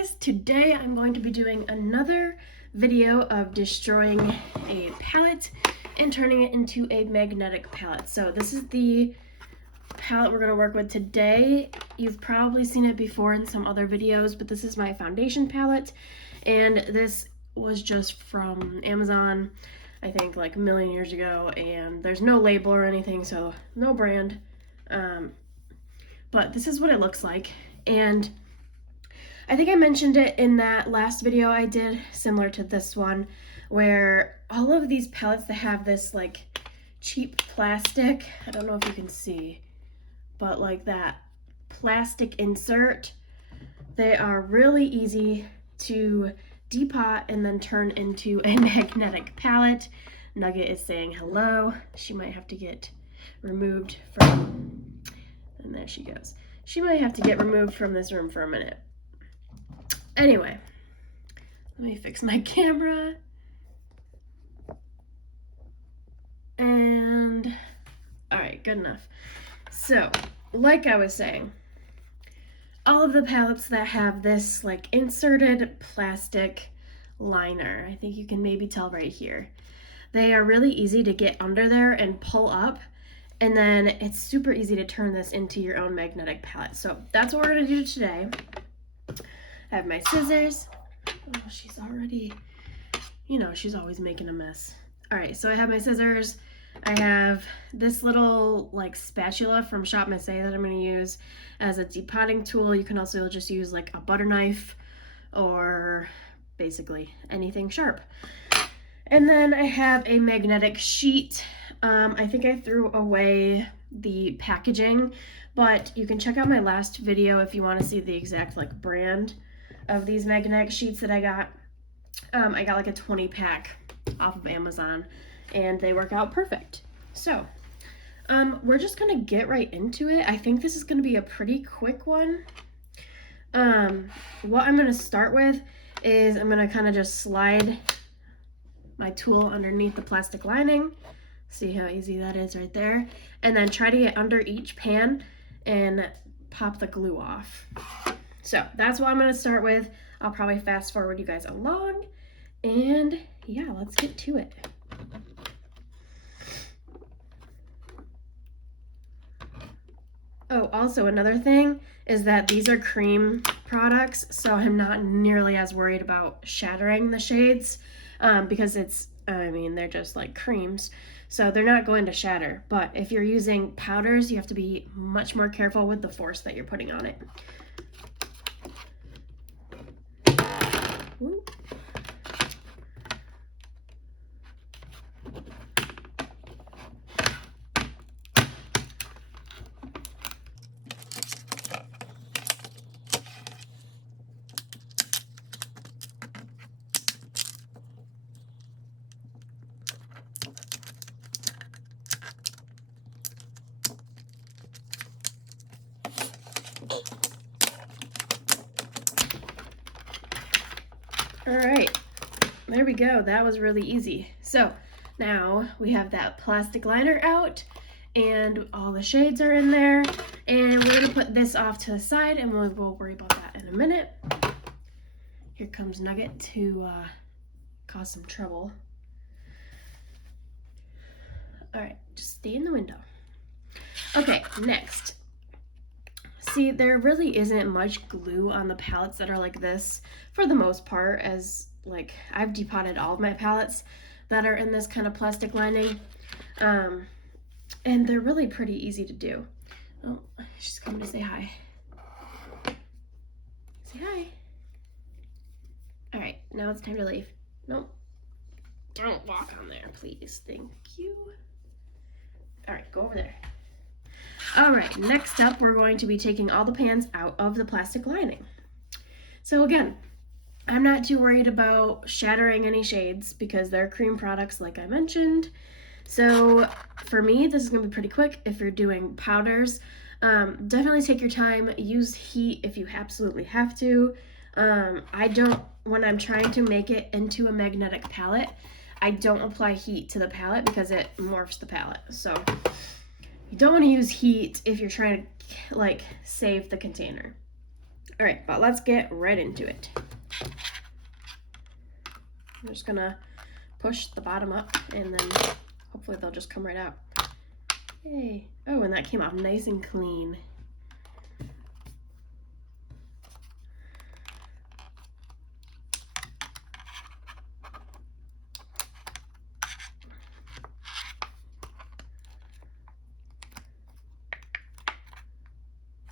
guys, today I'm going to be doing another video of destroying a palette and turning it into a magnetic palette. So this is the palette we're going to work with today. You've probably seen it before in some other videos, but this is my foundation palette, and this was just from Amazon, I think like a million years ago, and there's no label or anything, so no brand, but this is what it looks like. And I think I mentioned it in that last video I did, similar to this one, where all of these palettes that have this like cheap plastic, I don't know if you can see, but like that plastic insert, they are really easy to depot and then turn into a magnetic palette. Nugget is saying hello. She might have to get removed from, and there she goes. She might have to get removed from this room for a minute. Anyway, let me fix my camera. And, all right, good enough. So, like I was saying, all of the palettes that have this like inserted plastic liner, I think you can maybe tell right here, they are really easy to get under there and pull up, and then it's super easy to turn this into your own magnetic palette. So that's what we're gonna do today. I have my scissors. Oh, she's already, she's always making a mess. All right, so I have my scissors. I have this little like spatula from Shop Miss A that I'm going to use as a depotting tool. You can also just use like a butter knife or basically anything sharp. And then I have a magnetic sheet. I think I threw away the packaging, but you can check out my last video if you want to see the exact like brand of these magnetic sheets that I got. I got like a 20 pack off of Amazon, and they work out perfect. So we're just gonna get right into it. I think this is gonna be a pretty quick one. What I'm gonna start with is I'm gonna kind of just slide my tool underneath the plastic lining. See how easy that is right there, and then try to get under each pan and pop the glue off. So that's what I'm going to start with. I'll probably fast forward you guys along, and yeah, let's get to it. Oh, also another thing is that these are cream products, so I'm not nearly as worried about shattering the shades because they're just like creams, so they're not going to shatter. But if you're using powders, you have to be much more careful with the force that you're putting on it. Ooh. All right, there we go. That was really easy. So now we have that plastic liner out and all the shades are in there, and we're gonna put this off to the side and we'll worry about that in a minute. Here comes Nugget to cause some trouble. All right, just stay in the window. Okay, next. See, there really isn't much glue on the palettes that are like this for the most part, as like I've depotted all of my palettes that are in this kind of plastic lining, and they're really pretty easy to do. Oh, she's coming to say hi. Say hi. All right, now it's time to leave. Nope, don't walk on there, please. Thank you. All right, go over there. All right, next up, we're going to be taking all the pans out of the plastic lining. So again, I'm not too worried about shattering any shades because they're cream products like I mentioned. So for me, this is gonna be pretty quick. If you're doing powders, definitely take your time, use heat if you absolutely have to. When I'm trying to make it into a magnetic palette, I don't apply heat to the palette because it morphs the palette. So you don't want to use heat if you're trying to like save the container. All right, but let's get right into it. I'm just gonna push the bottom up and then hopefully they'll just come right out. Yay. Oh, and that came off nice and clean.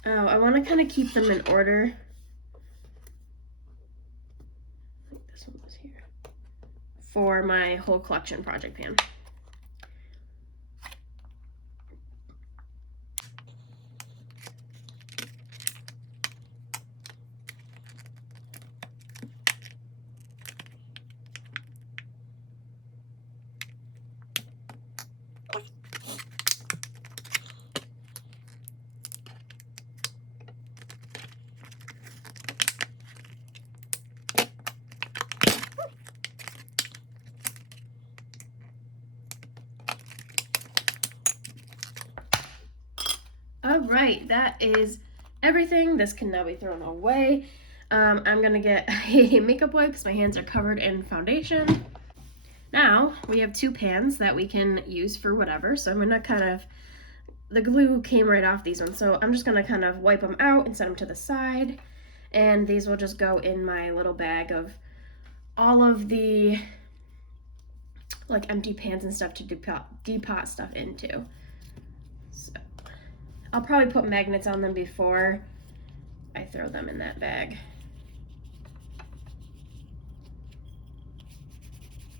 Oh, I want to kind of keep them in order. I think this one was here. For my whole collection project pan. All right, that is everything. This can now be thrown away. I'm gonna get a makeup wipe because my hands are covered in foundation. Now we have 2 pans that we can use for whatever. So I'm gonna kind of, the glue came right off these ones. So I'm just gonna kind of wipe them out and set them to the side. And these will just go in my little bag of all of the like empty pans and stuff to depot stuff into. So I'll probably put magnets on them before I throw them in that bag.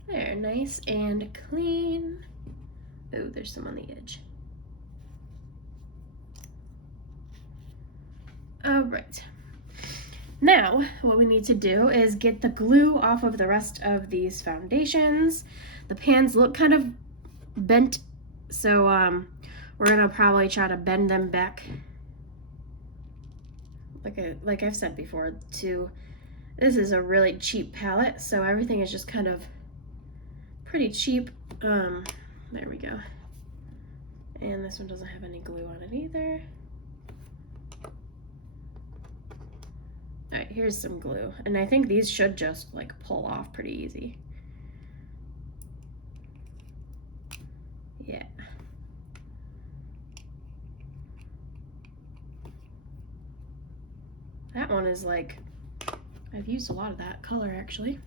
There, nice and clean. Oh, there's some on the edge. All right. Now, what we need to do is get the glue off of the rest of these foundations. The pans look kind of bent, so we're gonna probably try to bend them back. Like I've said before, this is a really cheap palette, so everything is just kind of pretty cheap. There we go. And this one doesn't have any glue on it either. All right, here's some glue. And I think these should just like pull off pretty easy. Yeah. That one is like, I've used a lot of that color actually.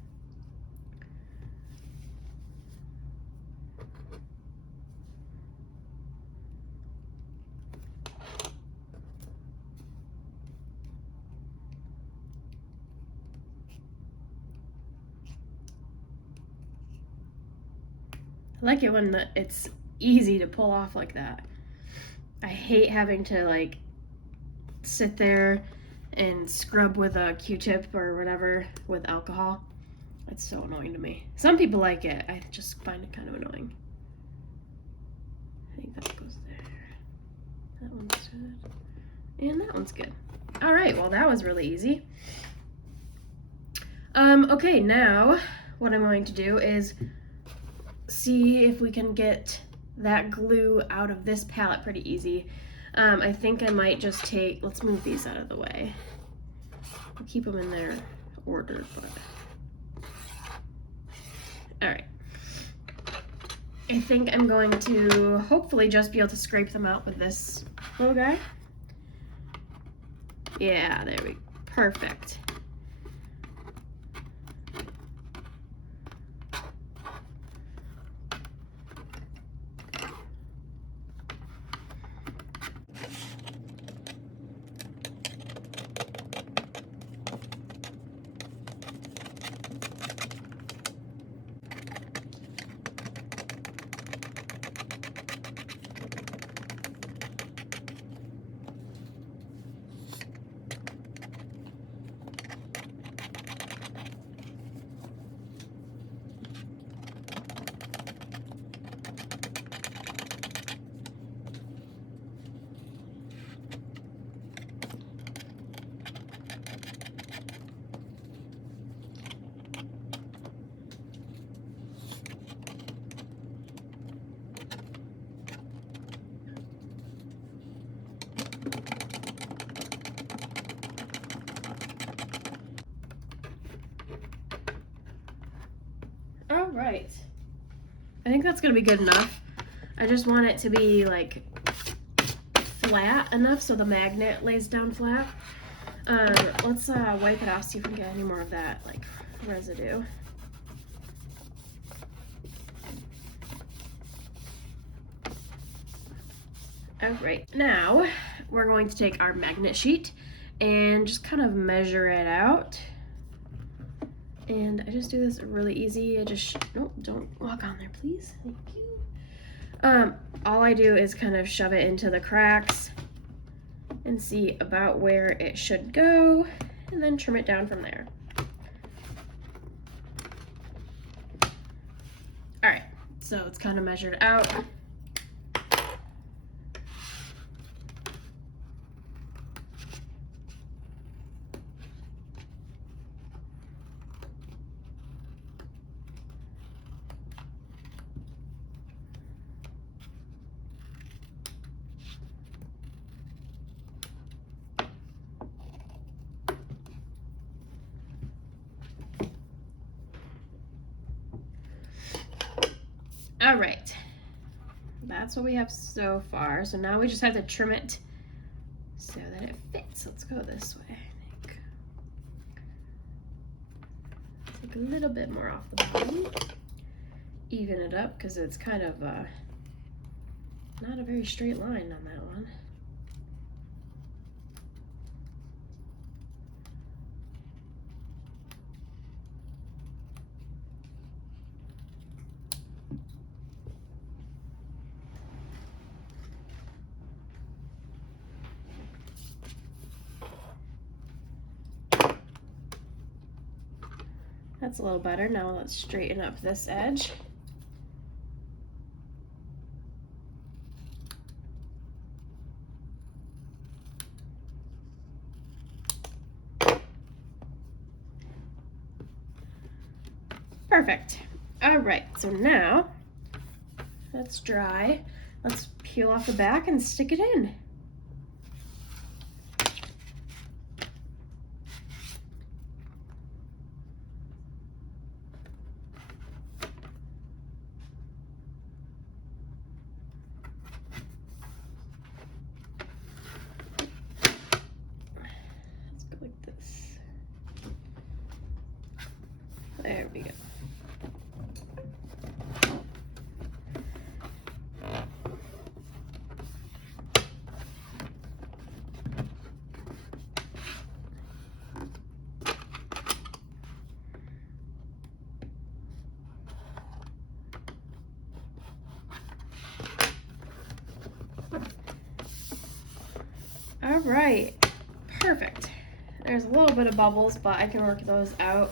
I like it when it's easy to pull off like that. I hate having to like sit there and scrub with a Q-tip or whatever with alcohol. It's so annoying to me. Some people like it. I just find it kind of annoying. I think that goes there. That one's good. And that one's good. All right, well that was really easy. Okay, now what I'm going to do is see if we can get that glue out of this palette pretty easy. I think I might just let's move these out of the way. I'll keep them in their order, but. All right. I think I'm going to hopefully just be able to scrape them out with this little guy. Yeah, there we go. Perfect. right. I think that's gonna be good enough. I just want it to be like flat enough so the magnet lays down flat. Let's wipe it off, see if we can get any more of that like residue. All right, now we're going to take our magnet sheet and just kind of measure it out. And I just do this really easy. I just, nope, don't walk on there, please. Thank you. All I do is kind of shove it into the cracks and see about where it should go, and then trim it down from there. All right, so it's kind of measured out. All right, that's what we have so far. So now we just have to trim it so that it fits. Let's go this way, I think. Take a little bit more off the bottom. Even it up because it's kind of not a very straight line on that one. That's a little better. Now let's straighten up this edge. Perfect. All right, so now that's dry. Let's peel off the back and stick it in. Let's go like this. There we go. All right, perfect. There's a little bit of bubbles, but I can work those out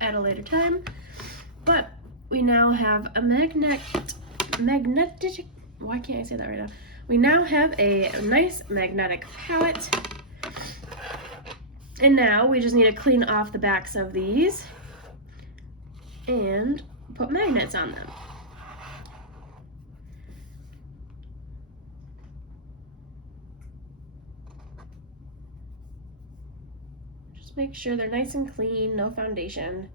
at a later time. But we now have a magnetic, why can't I say that right now? We now have a nice magnetic palette. And now we just need to clean off the backs of these and put magnets on them. Just make sure they're nice and clean, no foundation.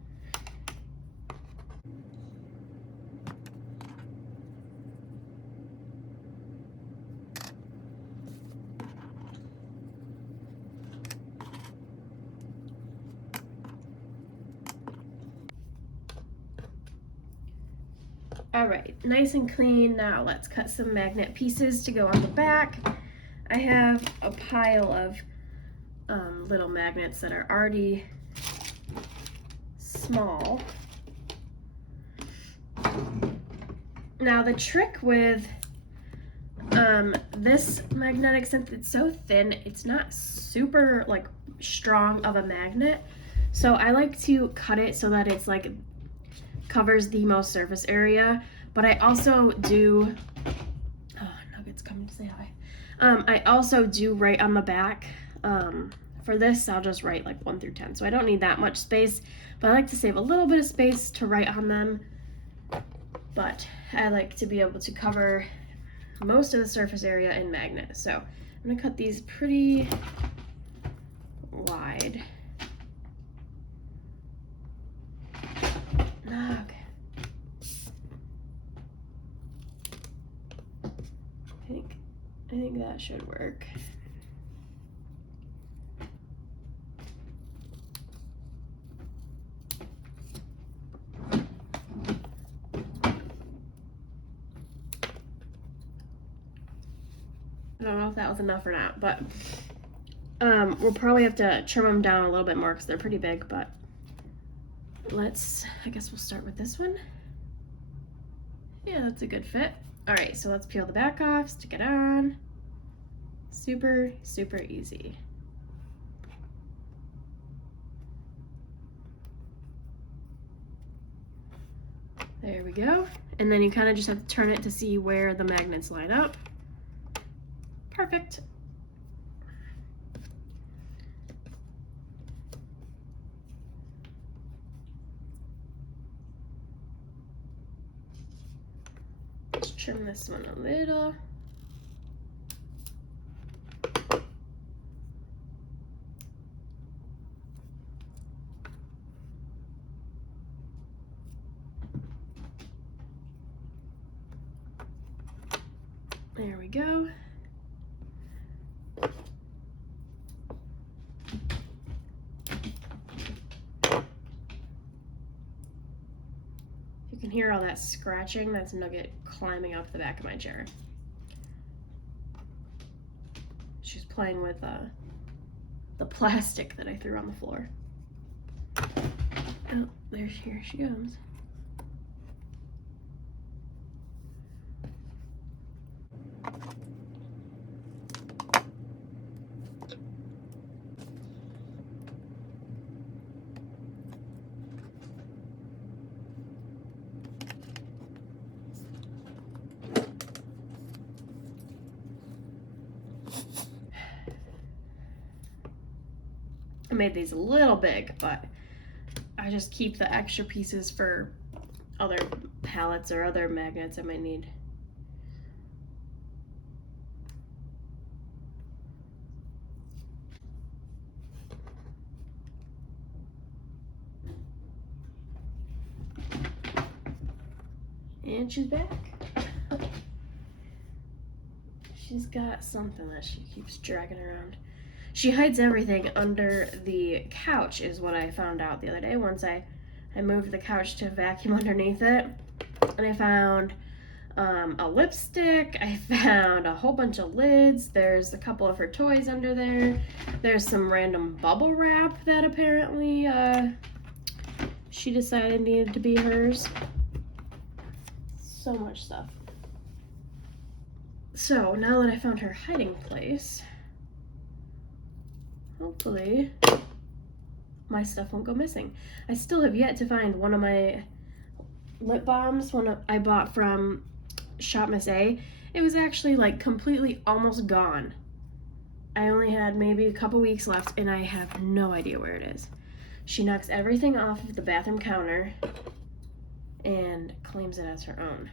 All right, nice and clean. Now let's cut some magnet pieces to go on the back. I have a pile of little magnets that are already small. Now the trick with this magnetic, since it's so thin, it's not super like strong of a magnet. So I like to cut it so that it's like covers the most surface area. But I also do, oh, Nugget's coming to say hi. I also do write on the back. For this, I'll just write like 1 through 10. So I don't need that much space, but I like to save a little bit of space to write on them. But I like to be able to cover most of the surface area in magnet. So I'm gonna cut these pretty wide. Okay. think that should work. I don't know if that was enough or not, but we'll probably have to trim them down a little bit more because they're pretty big, but I guess we'll start with this one. Yeah, that's a good fit. All right, so let's peel the back off, stick it on. Super, super easy. There we go. And then you kind of just have to turn it to see where the magnets line up. Perfect. Let's trim this one a little. There we go. You can hear all that scratching. That's Nugget climbing up the back of my chair. She's playing with the plastic that I threw on the floor. Oh, here she comes. I made these a little big, but I just keep the extra pieces for other palettes or other magnets I might need. And she's back. She's got something that she keeps dragging around. She hides everything under the couch is what I found out the other day once I moved the couch to vacuum underneath it. And I found a lipstick, I found a whole bunch of lids, there's a couple of her toys under there, there's some random bubble wrap that apparently she decided needed to be hers. So much stuff. So now that I found her hiding place, hopefully my stuff won't go missing. I still have yet to find one of my lip balms, I bought from Shop Miss A. It was actually like completely almost gone. I only had maybe a couple weeks left and I have no idea where it is. She knocks everything off of the bathroom counter and claims it as her own.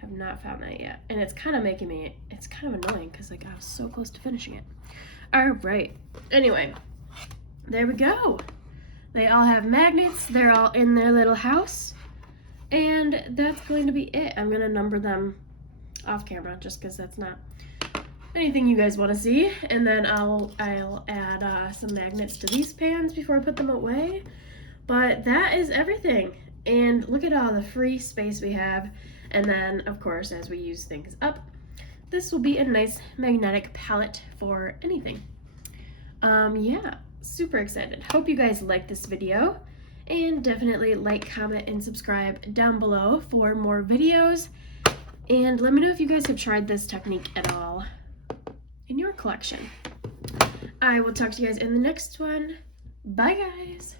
Have not found that yet. And it's kind of making me, it's kind of annoying because like I was so close to finishing it. All right. Anyway, there we go. They all have magnets. They're all in their little house. And that's going to be it. I'm going to number them off camera just because that's not anything you guys want to see. And then I'll add some magnets to these pans before I put them away. But that is everything. And look at all the free space we have. And then, of course, as we use things up, this will be a nice magnetic palette for anything. Yeah, super excited. Hope you guys liked this video. And definitely like, comment, and subscribe down below for more videos. And let me know if you guys have tried this technique at all in your collection. I will talk to you guys in the next one. Bye, guys.